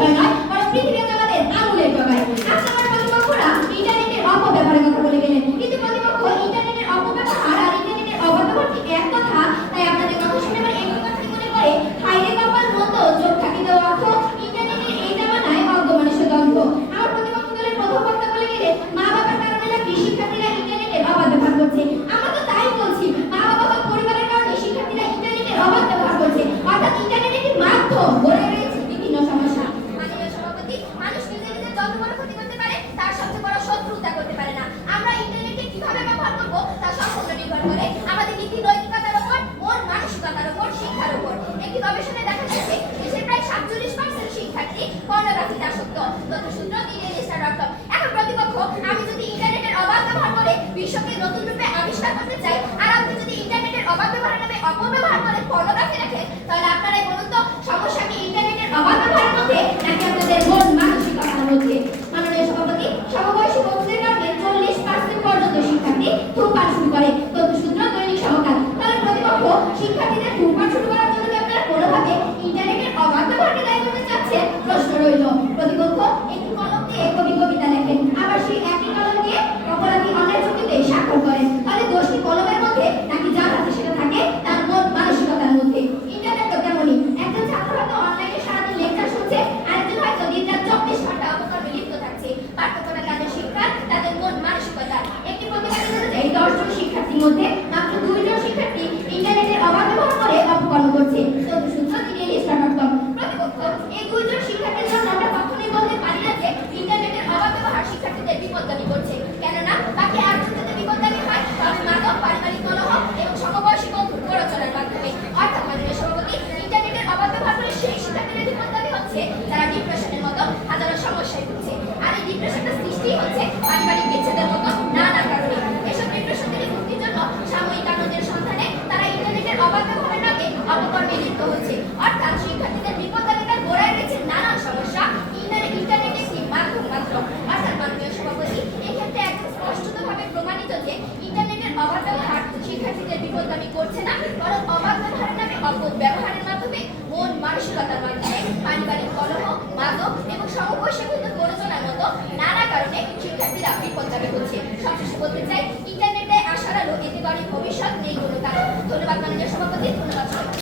And I বিশ্বকে নতুন ভুগছে যারা ডিপ্রেশনের মতো হাজারো সমস্যায় ভুগছে। আর এই ডিপ্রেশনটা সৃষ্টি হচ্ছে পারিবারিক বিচ্ছেদের মতো নানা কারণে। এসব ডিপ্রেশন থেকে মুক্তির জন্য সাময়িক আনন্দের সন্ধানে তারা ইন্টারনেটের ব্যবহারের অপকর্মে লিপ্ত হচ্ছে। অর্থাৎ শিক্ষার্থীদের বিপদ তালিকার গোড়ায় রয়েছে সমস্যা। ইন্টারনেট মাধ্যম মাত্র। অর্থাৎ মাননীয় সভাপতি, এক্ষেত্রে একদম স্পষ্টতভাবে প্রমাণিত যে ইন্টারনেটের শিক্ষার্থীদের করছে না, বরং অবাধ ব্যবহারের নামে অপব্যবহারের মানসিকতার মাধ্যমে পারিবারিক কলহ, মাদক এবং সমবয়সীভূত প্ররোচনার মতো নানা কারণে শিক্ষার্থীরা বিপদ যাবে হচ্ছে সবশেষে বলতে চাই, ইন্টারনেটে আসার আলো এতে বাড়ি